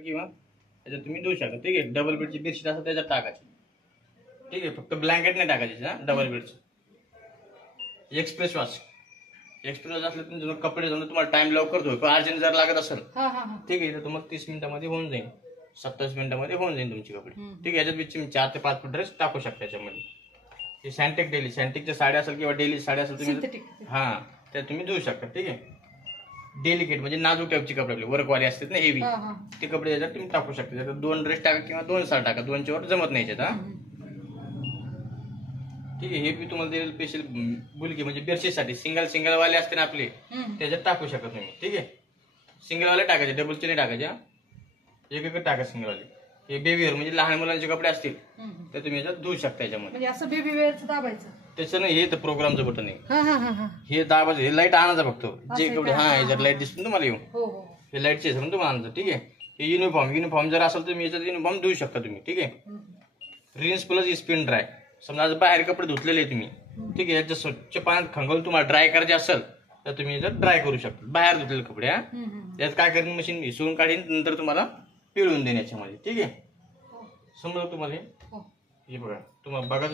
किंवा त्याच्यात तुम्ही धुवू शकता. ठीक आहे. डबल बेडची बेडशीट असं त्याच्यात टाकायची. ठीक आहे. फक्त ब्लँकेट नाही टाकायची ना डबल बेडचं. एक्सप्रेस वॉश असलं तर कपडे धुणं तुम्हाला टाइम लवकर धुवा. पण अर्जंट जर लागत असेल ठीक आहे तर तुम्हाला 30 मिनिटामध्ये होऊन जाईल, 27 मिनिटामध्ये होऊन जाईल तुमची कपडे. ठीक आहे. याच्यात तुम्ही 4 ते 5 फूट ड्रेस टाकू शकता याच्यामध्ये. हे सॅन्टेकच्या साड्या असेल किंवा डेली साड्या असेल तुम्ही त्या तुम्ही धुवू शकता. ठीक आहे. डेलिकेट म्हणजे नाजूक टाईपचे कपडे आपले वर्कवाले असतात ना हेवी, ते कपडे याच्यात तुम्ही टाकू शकता. त्याच्यात 2 ड्रेस टाका किंवा 2 साड टाका, 2च्या वर जमत नाही याच्यात. ठीक आहे. हे मी तुम्हाला दिलेलं स्पेशल बुलकी म्हणजे बेडशीटसाठी सिंगल वाले असते ना आपले त्याच्यात टाकू शकता तुम्ही. ठीक आहे. सिंगलवाले टाकायचे, डबलचे नाही टाकायचे. एक टाका सिंगलवाले. हे बेबी वेअर म्हणजे लहान मुलांचे कपडे असतील तर तुम्ही याच्यात धुवू शकता. याच्यामध्ये असं बेबी वेअरचं दाबायचं त्याचं नाही, हे तर प्रोग्रामचं बटन आहे. हे दाबायचं, हे लाईट आणायचं फक्त जे कपडे याच्यात लाईट दिसतो तुम्हाला येऊन हे लाईटचे म्हणून तुम्हाला आणायचं. ठीक आहे. हे युनिफॉर्म जर असेल तर मी याच्यात युनिफॉर्म धुवू शकता तुम्ही. ठीक आहे. Rinse plus spin dry. समजा बाहेर कपडे धुतलेले तुम्ही ठीक आहे, याच्यात स्वच्छ पाण्यात खंगवून तुम्हाला ड्राय करायचे असेल तर तुम्ही याच्यात ड्राय करू शकता. बाहेर धुतलेले कपडे यात काय करेन मशीन विसरून काढीन नंतर तुम्हाला पिळून देईन याच्यामध्ये. ठीक आहे. समजा तुम्हाला हे बघा तुम्हाला बघा